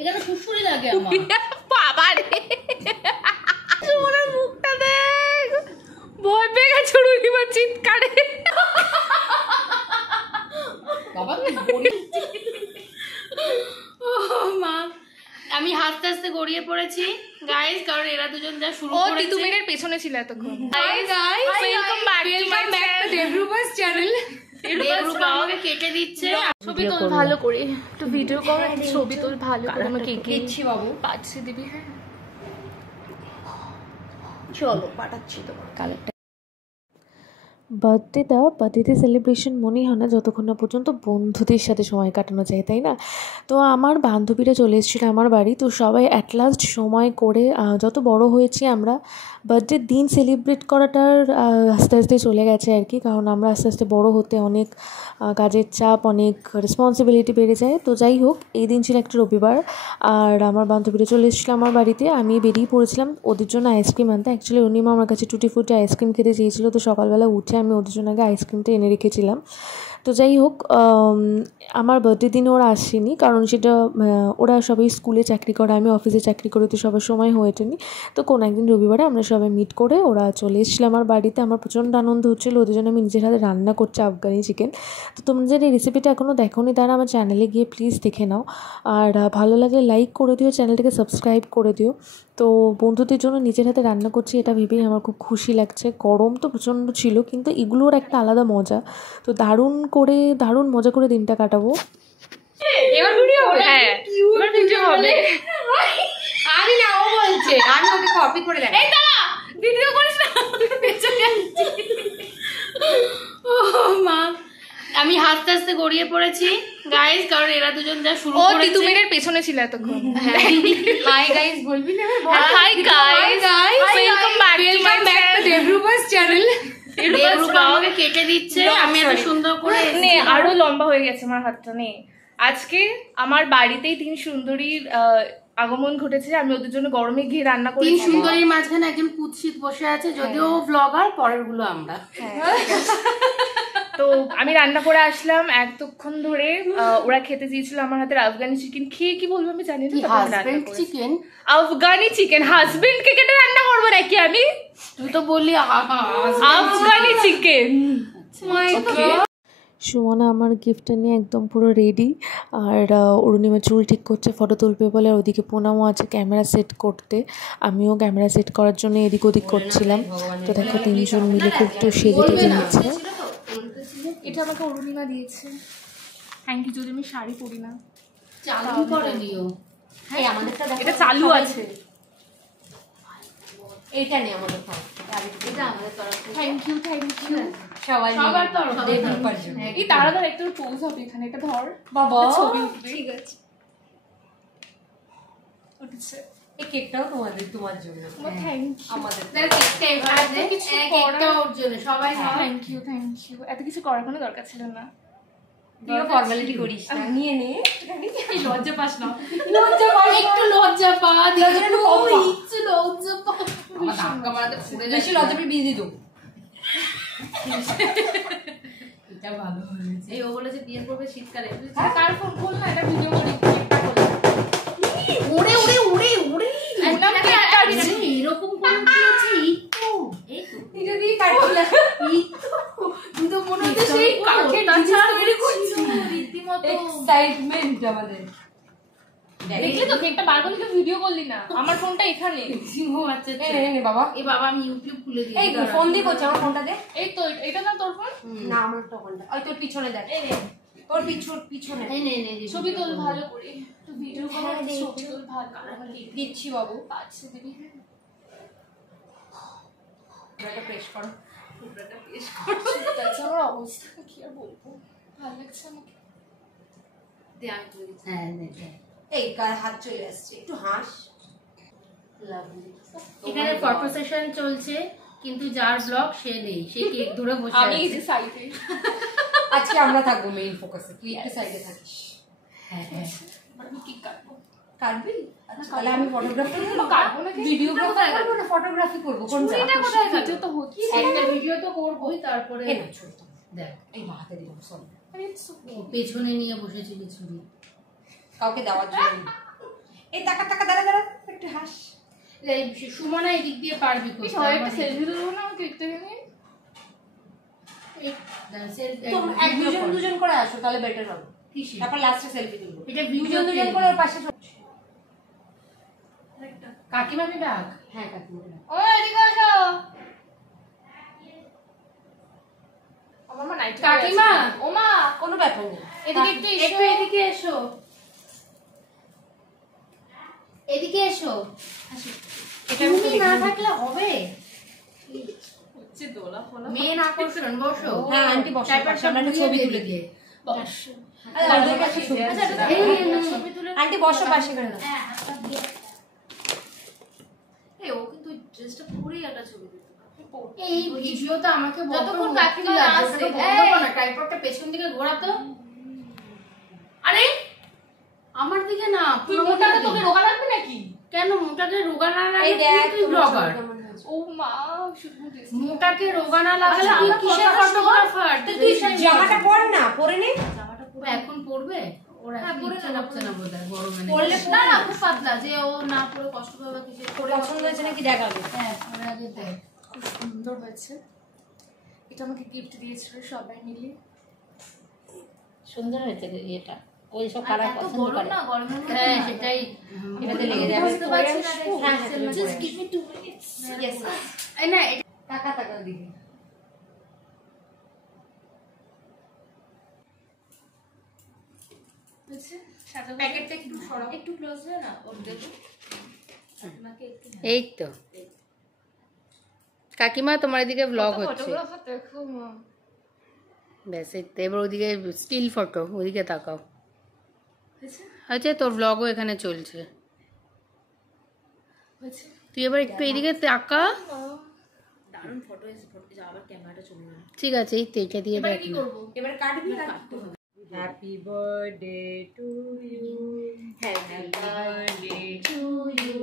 এখানে সুসুরি লাগে আমার বাবা রে সুমনের মুখটা দেখ ভয় পেয়ে গেছে রুলিমা চিৎকারে বাবা মা আমি হাসতে হাসতে গড়িয়ে পড়েছি গাইস, কারণ এরা দুজন যা শুরু করেছে। তুমি এর পেছনে ছিল এতক্ষণ। Guys welcome back to my Debrupa's channel. Debrupa আমাকে কেটে দিচ্ছে। ছবি তোল ভালো করে, একটু ভিডিও কর, ছবি তোল ভালো করে। আমাকে দিচ্ছি বাবু, পাঠিয়ে দিবি। হ্যাঁ চলো পাঠাচ্ছি তোমার কালেক্টর। বার্থডেতে সেলিব্রেশন মনেই হয় না যতক্ষণ না পর্যন্ত বন্ধুদের সাথে সময় কাটানো যায়, তাই না? তো আমার বান্ধবীরা চলে এসেছিলো আমার বাড়ি, তো সবাই অ্যাট লাস্ট সময় করে যত বড় হয়েছি আমরা বার্থডের দিন সেলিব্রেট করাটার আস্তে আস্তে চলে গেছে আর কি, কারণ আমরা আস্তে আস্তে বড় হতে অনেক কাজের চাপ, অনেক রেসপন্সিবিলিটি বেড়ে যায়। তো যাই হোক, এই দিন ছিল একটা রবিবার, আর আমার বান্ধবীরা চলে এসেছিলো আমার বাড়িতে। আমি বেরিয়ে পড়েছিলাম ওদের জন্য আইসক্রিম আনতে। অ্যাকচুয়ালি অনিমা আমার কাছে টুটি ফুটি আইসক্রিম খেতে চেয়েছিলো, তো সকালবেলা উঠে আমি ওদের জন্য আগে আইসক্রিমটা এনে রেখেছিলাম। তো যাই হোক, আমার বার্থডে দিনে ওরা আসেনি, কারণ সেটা ওরা সবাই স্কুলে চাকরি করে, আমি অফিসে চাকরি করি, তো সবার সময় হয়ে ওঠেনি। তো কোনো একদিন রবিবারে আমরা সবাই মিট করে ওরা চলে এসেছিলো আমার বাড়িতে। আমার প্রচণ্ড আনন্দ হচ্ছিলো, ওদের জন্য আমি নিজের হাতে রান্না করছি আফগানি চিকেন। তো তোমরা যদি এই রেসিপিটা এখনও দেখোনি তারা আমার চ্যানেলে গিয়ে প্লিজ দেখে নাও, আর ভালো লাগলে লাইক করে দিও, চ্যানেলটাকে সাবস্ক্রাইব করে দিও। তো বন্ধুদের জন্য নিজের হাতে রান্না করছি, এটা ভেবেই আমার খুব খুশি লাগছে। গরম তো প্রচণ্ড ছিল, কিন্তু এগুলোর একটা আলাদা মজা। তো দারুণ মজা করে দিনটা কাটাবো। এবার ভিডিও হবে? হ্যাঁ এবার ভিডিও হবে। আমি না, ও বলছে আমি ওকে কপি করে দেব। এই দাঁড়া, ভিডিও করিস না, পেছনে আসছি। ও মা, আমি হাসতে হাসতে গড়িয়ে পড়েছি গাইস, কারণ এরা দুজন যা শুরু করেছে। তুমি এর পেছনে ছিল এতক্ষণ। হাই গাইস বলবি না? Hi guys welcome back to my Debrupa's channel. Debrupa আমাকে কেটে দিচ্ছে, আমি এত সুন্দর করে নে, আরো লম্বা হয়ে গেছে আমার হাতটা। নে, আজকে আমার বাড়িতেই 3 সুন্দরীর আগমন ঘটেছে। আমি ওদের জন্য গরমে ঘি রান্না করি। 3 সুন্দরীর মাঝখানে একজন কুৎসিত বসে আছে, যদিও ব্লগার, পরের গুলো আমরা। তো আমি রান্না করে আসলাম এতক্ষণ ধরে। ওরা খেতে চেয়েছিল আমার হাতের আফগানি চিকেন। খেয়ে কি বলবো আমি জানি না। Husband chicken, Afghani chicken. Husband কে কেটে রান্না করবো নাকি আমি? তুই তো বললি আফগানি চিকেন। সুমনা আমার গিফটটা নিয়ে একদম পুরো রেডি, আর অরুণিমা চুল ঠিক করছে, ফটো তুলবে বলে। আর ওদিকে পোনাও আছে ক্যামেরা সেট করতে, আমিও ক্যামেরা সেট করার জন্য এদিক ওদিক করছিলাম। তো দেখো 3 জন মিলে খুব একটু সেজে টেজে নিচ্ছে। এটা আমাকে অরুণিমা দিয়েছে, থ্যাংক ইউ। যদি আমি শাড়ি পরি না, চালু করে নিও। হ্যাঁ আমাদেরটা দেখো, এটা চালু আছে। এটা নেই আমাদের তরফ থেকে, এটা আমাদের তরফ থেকে। থ্যাংক ইউ সবার তরফ থেকে। এই তাড়াতাড়ি একটু পোজ হবে এখানে। এটা ধর বাবা, ছবি উঠবে। ঠিক আছে, উঠছে। এই কেকটাও তোমার জন্য। Thank you. আমাদের কিছু ওর জন্য সবাই। Thank you. এত কিছু করার কোনো দরকার ছিল না। তুইও ফর্মালিটি করিস না, নিয়ে নে। লজ্জা পাস না? একটু লজ্জা পা, একটু লজ্জা পা। ধাক্কা মারাতে পুড়ে যাচ্ছে, বেশি লজ্জা পেয়ে বিয়ে দিয়ে দেবো। এটা ভালো হয়েছে। এই ও বলেছে বিয়ে করবে শীতকালে। কার ফোন? খোল না, এটা ভিডিও করি। উড়ে এরকম করে দিয়েছি। এই তো এটা দিয়ে কাটছিলাম। তুই তো মনে হচ্ছে সেই কাঠের টাচা তৈরি করছিস। রীতিমতো এক্সাইটমেন্ট আমাদের। দেখলি তো কেকটা বার করলি, তো ভিডিও করলি না। আমার ফোনটা এখানে। ও আচ্ছা, নে বাবা। এই বাবা আমি ইউটিউব খুলে দিই। এই ফোন দিয়ে করছ, আমার ফোনটা দে। এই তো এটা না তোর ফোন? না আমার তো ফোনটা। ওই তোর পিছনে দেখ। এই নে তোর পিছনে। এই নে ছবি তোল ভালো করে, একটু ভিডিও কর, ছবি তোল ভালো করে। দিচ্ছি বাবু। আচ্ছা দিবি। এটা প্রেস করো। আচ্ছা আমার অবস্থা কি আর বলবো, ভালো লাগছে আমাকে। দে আমি তুই। হ্যাঁ নে। এই কার হাত চলে আসছে, একটু হাস। এখানে ফটো সেশন চলছে, কিন্তু যার ব্লগ সে নেই, সে কেক ধরে বসে আছে। আমি এই যে সাইডে। আজকে আমরা থাকবো মেইন ফোকাসে, তুই একটু সাইডে থাকিস। হ্যাঁ আমি কেক কাটবো। কাটবি? তাহলে আমি ফটোগ্রাফি কাটবো না, ভিডিওগ্রাফি করবো না, ফটোগ্রাফি করবো। কোনটা কোথায় ভিডিও তো হচ্ছে, একটা ভিডিও তো করবোই। তারপরে দেখ এই হাতে দিলাম, সরি পেছনে নিয়ে বসেছিলি ছুরি। কাউকে দেওয়ার জন্য। এই টাকা টাকা দাঁড়া দাঁড়া একটু হাস। এই সুমনা এই দিক দিয়ে পারবি কো। একটা সেলফি তুলবো না আমাকে দেখতে গেলে। এক দুজন করে আসো তাহলে বেটার হবে। তারপর লাস্টে সেলফি তুলবো। এটা দুজন করে ওর পাশে। কাকিমা কি ডাক? হ্যাঁ কাকিমা ডাক। ও এদিকে আসো। মামা নাইট কাকিমা ওমা কোনো ব্যাপার নেই। এদিকে একটু এদিকে এসো। এদিকে এসো। আসো। এটা না থাকলে হবে। হচ্ছে দোলা ফোলা। মেন আকর্ষণ বসো। হ্যাঁ আন্টি বসো। আমরা একটা ছবি তুলে দিই। বসো। আন্টি বসো পাশে করে দাও। হ্যাঁ হাতটা দিয়ে। এই ও কিন্তু ড্রেসটা পুরোই একটা ছবি দিতে পারে। এই ভিডিওটা আমাকে যতক্ষণ কাকিমা আসছে বন্ধ করো না, ট্রাইপডটা পেছন দিকে ঘোরাতো। আরে আমার দিকে না, তুই মোটাটা তোকে রোগা লাগবে নাকি? কেন মোটাকে রোগা না লাগলে তুই ব্লগার। ও মা শুধু মোটাকে রোগা না লাগলে আমি কিসের ফটোগ্রাফার? তুই জামাটা পর না, পরে নে। জামাটা পরে এখন পরবে? ওরা পরে যাচ্ছে না বোধহয় গরমে। পরলে না না খুব পাতলা, যে ও না পরে কষ্ট পাবে কিছু। পছন্দ হয়েছে নাকি দেখাবে? হ্যাঁ পরে আগে দেখ। খুব সুন্দর হয়েছে। এটা আমাকে গিফট দিয়েছিল সবাই মিলে। সুন্দর হয়েছে এটা। ওই সব কালার পছন্দ করে না গরমে। হ্যাঁ সেটাই এটাতে লেগে যাবে। বুঝতে পারছিস না? হ্যাঁ just give me 2 minutes. Yes এই না টাকা টাকা দিবি। বুঝছে সাদা প্যাকেটটা একটু সরাও, একটু ক্লোজ হয়ে না ওর দেব। আপনাকে একটু এই তো কাকিমা তোমার এদিকে ব্লগ হচ্ছে। ফটোগ্রাফার দেখো মা। ব্যাস এবার ওদিকে স্টিল ফটো, ওদিকে তাকাও। হয়েছে আচ্ছা তোর ব্লগও এখানে চলছে। হয়েছে তুই এবার একটু এদিকে তাকা। দারুণ ফটো এসে ফটো যা আবার ক্যামেরাটা চলে গেল। ঠিক আছে এই তো এটা দিয়ে দেখ। কি করব? এবার কাটবি কাটতে হবে। Happy birthday to you, happy birthday to you,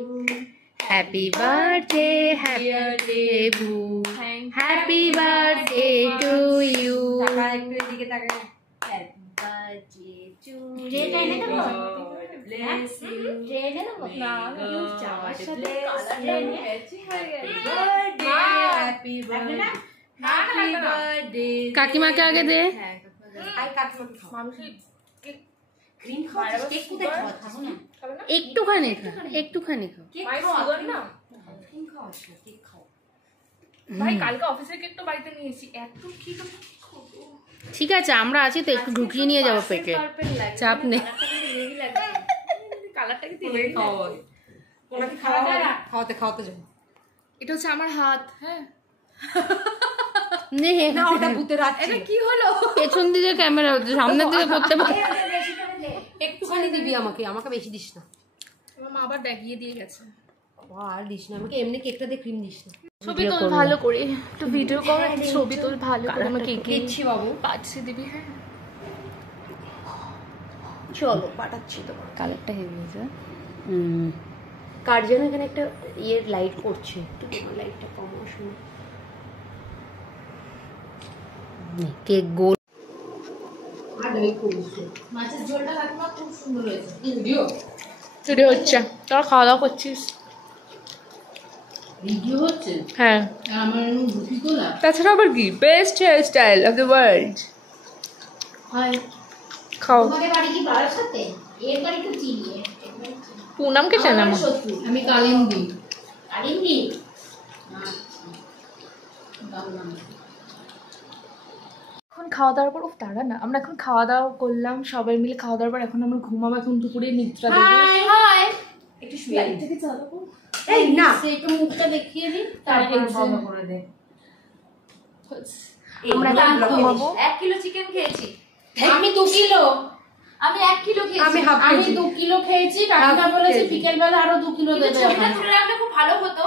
happy birthday happy বু, হ্যাপি বার্থডে টু ইউ। তাকা একটু এদিকে তাকা। Happy birthday to you. রেড এনে দেব? Bless you. রেড এনে দেব? না ইউ জামার সাথে কালারটা ম্যাচিং হয়ে গেছে। Birthday happy birthday. Happy birthday. কাকিমাকে আগে দে। হ্যাঁ আই কাকিমাকে খাও। মানুষের কেক ক্রিম খাওয়া, কেক কোথায় খাওয়া? খাবো না। একটুখানি খা, একটুখানি খাও। কেক খাওয়া না, ক্রিম খাওয়া আছে, কেক খাও। ভাই কালকে অফিসের কেক তো বাড়িতে নিয়েছি, এত কি তো ঠিক আছে আমরা আছি তো, একটু ঢুকিয়ে নিয়ে যাবো পেটে, চাপ নেই। কালারটাকে দিয়ে খাওয়া ওনাকে খাওয়াতে খাওয়াতে যাবো। এটা হচ্ছে আমার হাত। হ্যাঁ নে না ওটা ভূতের হাত। এটা কি হলো? পেছন দিকে ক্যামেরা হচ্ছে, সামনের দিকে করতে পারে। একটুখানি দিবি আমাকে, আমাকে বেশি দিস না। আমার মা আবার দেখিয়ে দিয়ে গেছে। আর দিস না আমাকে, এমনি কেকটা দিয়ে ক্রিম দিস না। ছবি তোল ভালো করে, একটু ভিডিও কর, ছবি তোল ভালো করে। আমাকে দিচ্ছি বাবু, পাচ্ছি দিবি। হ্যাঁ চলো পাঠাচ্ছি তোমার। কালারটা হেভি হয়েছে। কার যেন এখানে একটা ইয়ের লাইট করছে, একটু তোমার লাইটটা কম আসুন। কেক গোল মাছের ঝোলটা কাকিমা খুব সুন্দর হয়েছে। ভিডিও ভিডিও হচ্ছে, তোরা খাওয়া দাওয়া করছিস? ভিডিও হচ্ছে হ্যাঁ। আমার রুটি তোলা, তাছাড়া আবার কি best hairstyle of the world. হাই খাও। তোমাদের বাড়ি কি বাড়ির সাথে? এর বাড়ি তো চিনি। পুনামকে চেনা? আমি কালিন্দি। কালিন্দি এখন খাওয়া দাওয়ার পর দাঁড়া না, আমরা এখন খাওয়া দাওয়া করলাম সবাই মিলে। খাওয়া দাওয়ার পর এখন আমরা ঘুমাবো, এখন দুপুরে নিদ্রা দেবো। হাই একটু শুয়ে থেকে চালাবো। এই না একটু মুখটা দেখিয়ে দিই, তারপর বন্ধ করে দে। আমরা ঘুমাবো। 1 কিলো চিকেন খেয়েছি। আমি 2 কিলো। আমি 1 কিলো খেয়েছি। আমি 2 কিলো খেয়েছি। কাকিমা বলেছে বিকেল বেলা আরো 2 কিলো দেবে। এটা তুলে রাখলে খুব ভালো হতো।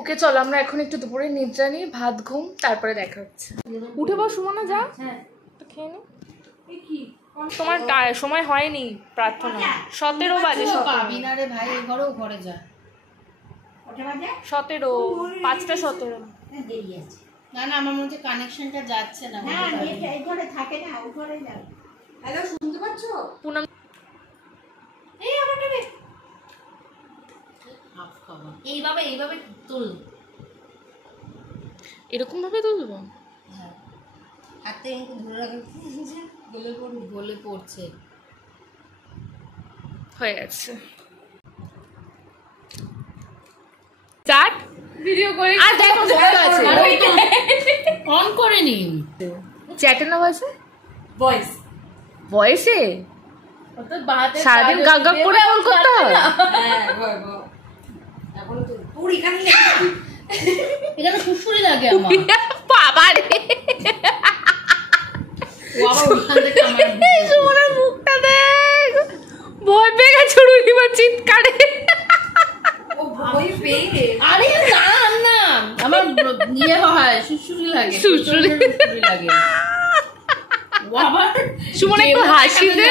ওকে চলো আমরা এখন একটু দুপুরে নিদ্রা নিই, ভাত ঘুম, তারপরে দেখা হচ্ছে। উঠে বস সুমনা, যা তো খেয়ে নি। তোমার সময় হয়নি প্রার্থনা, 17 বাজে। বিনারে ভাই ঘরেও ঘরে যা। 17 5টা 17 দেরি আছে। না না আমার মনে হচ্ছে কানেকশনটা যাচ্ছে না। হ্যাঁ এই ঘরে থাকে না, ওই ঘরে যাও। হ্যালো শুনতে পাচ্ছো? পুনাম এইভাবে এইভাবে তুল, এরকম ভাবে তুলবো? হাতে ধরে রাখা, গলে পড়ছে। হয়ে গেছে। স্টার্ট ভিডিও করে আর দেখো বন্ধ আছে, অন করে নি। চ্যাটে না ভয়েসে, ভয়েস ভয়েসে সারাদিন গাগ গাগ করে কল করতে হয়। এখন তো তোর এখানে এখানে ফুসফুরি লাগে আমার বাবা রে, ও আবার ওইখান থেকে আমার সোনার মুখটা দেখ, ভয় পেয়ে গেছে রুহিমা চিৎকারে। ও ভয় পেয়ে, আরে না না আমার ইয়ে হয়, সুসুরি লাগে, সুসুরি লাগে। ও আবার সুমন একটু হাসি দে।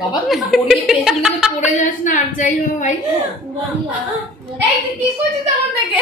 বাবা তুই গড়িয়ে পেছন দিকে পড়ে যাস না, আর যাই হোক ভাই। এই তুই কি করছিস আমার থেকে?